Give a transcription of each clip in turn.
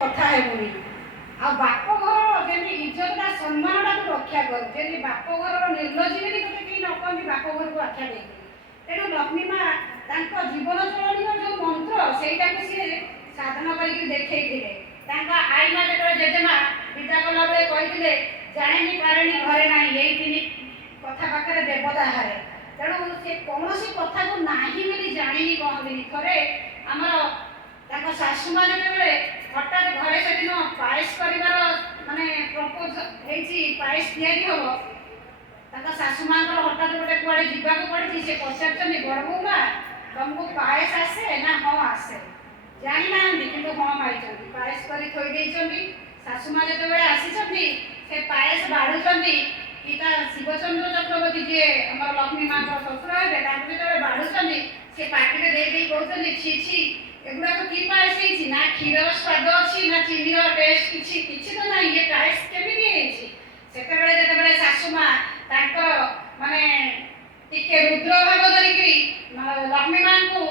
କଥା ହେବୁନି। ଆଉ ବାପ ଘରର ଯେମିତି ଇଜ୍ଜତଟା ସମ୍ମାନଟାକୁ ରକ୍ଷା କରୁ, ଯେମିତି ବାପ ଘରର ନିର୍ଲଜ୍ଜ ବୋଲି ତୋତେ କେହି ନ କହନ୍ତି ବାପ ଘରକୁ ଆଖ୍ୟା ଦେଇଥିଲି। ତେଣୁ ଲକ୍ଷ୍ମୀ ମା ତାଙ୍କ ଜୀବନ ଚଳଣୀର ଯେଉଁ ମନ୍ତ୍ର ସେଇଟାକୁ ସିଏ ସାଧନ କରିକି ଦେଖେଇଥିଲେ। ତାଙ୍କ ଆଇମା ଯେତେବେଳେ ଜେଜେମା ବିଦା କଲାବେଳେ କହିଥିଲେ ଜାଣିନି କାରେଣୀ ଘରେ ନାହିଁ, ଏଇ ତିନି କଥା ପାଖରେ ଦେବତା ହାରେ। ତେଣୁ ସେ କୌଣସି କଥାକୁ ନାହିଁ ବୋଲି ଜାଣିନି କହନ୍ତିନି। ଥରେ ଆମର ତାଙ୍କ ଶାଶୁମା ଯେତେବେଳେ ହଠାତ୍ ଘରେ ସେଦିନ ପାଏସ କରିବାର ମାନେ ପ୍ରପୋଜ ହେଇଛି, ପାଏସ ତିଆରି ହବ, ତାଙ୍କ ଶାଶୁମାଙ୍କର ହଠାତ୍ ଗୋଟେ କୁଆଡ଼େ ଯିବାକୁ ପଡ଼ିଛି। ସେ ପଚାରୁଛନ୍ତି ବଡ଼ ବୋଉମା ତମକୁ ପାଏସ ଆସେ ନା? ହଁ ଆସେ। ଜାଣିନାହାନ୍ତି କିନ୍ତୁ ହଁ ମାରିଛନ୍ତି, ପାଏସ କରି ଥୋଇ ଦେଇଛନ୍ତି। ଶାଶୁମା ଯେତେବେଳେ ଆସିଛନ୍ତି ସେ ପାଏସ ବାଢ଼ୁଛନ୍ତି କି ତା ଶିବଚନ୍ଦ୍ର ଚକ୍ରବର୍ତ୍ତୀ ଯିଏ ଆମର ଲକ୍ଷ୍ମୀ ମାଙ୍କର ଶ୍ୱଶୁର ହେବେ ତାଙ୍କୁ ଯେତେବେଳେ ବାଢ଼ୁଛନ୍ତି ସେ ପାଟିରେ ଦେଇ କହୁଛନ୍ତି ଛି ଛି ଏଗୁଡ଼ାକ କି ପାଏସ ହେଇଛି? ନା କ୍ଷୀରର ସ୍ୱାଦ ଅଛି ନା ଚିନିର ଟେଷ୍ଟ, କିଛି ତ ନାହିଁ, ଏ ପାଏସ କେମିତି ହେଇଛି? ସେତେବେଳେ ଯେତେବେଳେ ଶାଶୁମା ତାଙ୍କର ମାନେ ଟିକେ ରୁଦ୍ର ଭାବ ଧରିକି ଲକ୍ଷ୍ମୀ ମାଙ୍କୁ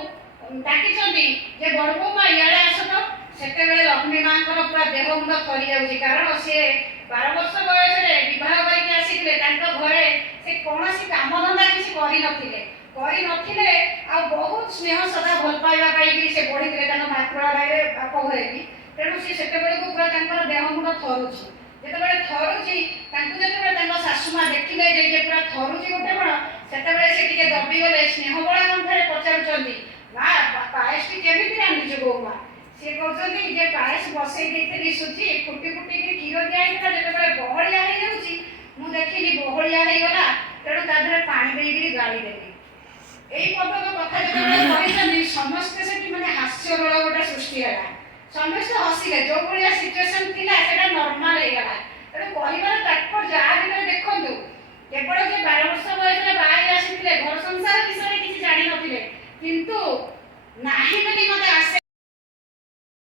ଡାକିଛନ୍ତି ଯେ ବଡ଼ ବୋଉମା ଇଆଡ଼େ ଆସ ତ, ସେତେବେଳେ ଲକ୍ଷ୍ମୀ ମାଙ୍କର ପୁରା ଦେହ ମୁଣ୍ଡ ଥରି ଯାଉଛି। କାରଣ ସେ 12 ବର୍ଷ ବୟସରେ ବିବାହ କରିକି ଆସିଥିଲେ। ତାଙ୍କ ଘରେ ସେ କୌଣସି କାମଧନ୍ଦା କିଛି କରିନଥିଲେ ଆଉ ବହୁତ ସ୍ନେହ ସଦା ଭଲ ପାଇବା ପାଇକି ସେ ବଢ଼ିଥିଲେ ତାଙ୍କ ମାତୃଳୟରେ ବାପ ଘରେ ବି। ତେଣୁ ସେ ସେତେବେଳକୁ ପୁରା ତାଙ୍କର ଦେହ ମୁଣ୍ଡ ଥରୁଛି। ଯେତେବେଳେ ଥରୁଛି ତାଙ୍କୁ ଯେତେବେଳେ ତାଙ୍କ ଶାଶୁମା ଦେଖିଲେ ଯେ ଇଏ ପୁରା ଥରୁଛି ଗୋଟେ କଣ, ସେତେବେଳେ ସେ ଟିକେ ଦବିଗଲେ, ସ୍ନେହବଳା କଣ୍ଠରେ ପଚାରୁଛନ୍ତି ମା ପାଏସଟି କେମିତି ରାନ୍ଧିଛୁ ବୋଉମା? ସିଏ କହୁଛନ୍ତି ଯେ ପାଏସ ବସେଇ ଦେଇଥିଲି ସୁଜି ଫୁଟି ଫୁଟିକି କ୍ଷୀର ଦିଆହେଇଥିଲା, ଯେତେବେଳେ ବହଳିଆ ହେଇଯାଉଛି ମୁଁ ଦେଖିଲି ବହଳିଆ ହେଇଗଲା, ତେଣୁ ତା ଦେହରେ ପାଣି ଦେଇକିରି ଗାଳି ଦେଲି। ଏଇ ପଦକ କଥା ଯେତେବେଳେ କହିଛନ୍ତି ସମସ୍ତେ ସେଠି ମାନେ ହାସ୍ୟରୋଳ ଗୋଟେ ସୃଷ୍ଟି ହେଲା। ସମସ୍ତେ ହସିଲେ, ଯୋଉ ଭଳିଆ ସିଚୁଏସନ ଥିଲା ସେଟା ନର୍ମାଲ ହେଇଗଲା। ତେଣୁ କହିବାର ତାତ୍ପର୍ଯ୍ୟ ଯାହା ଭିତରେ ଦେଖନ୍ତୁ, କେବଳ ଯେ 12 ବର୍ଷ ବୟସରେ ବାହା ହେଇ ଆସିଥିଲେ, ଘର ସଂସାର ବିଷୟରେ କିଛି ଜାଣିନଥିଲେ, କିନ୍ତୁ ନାହିଁ ବୋଲି ମୋତେ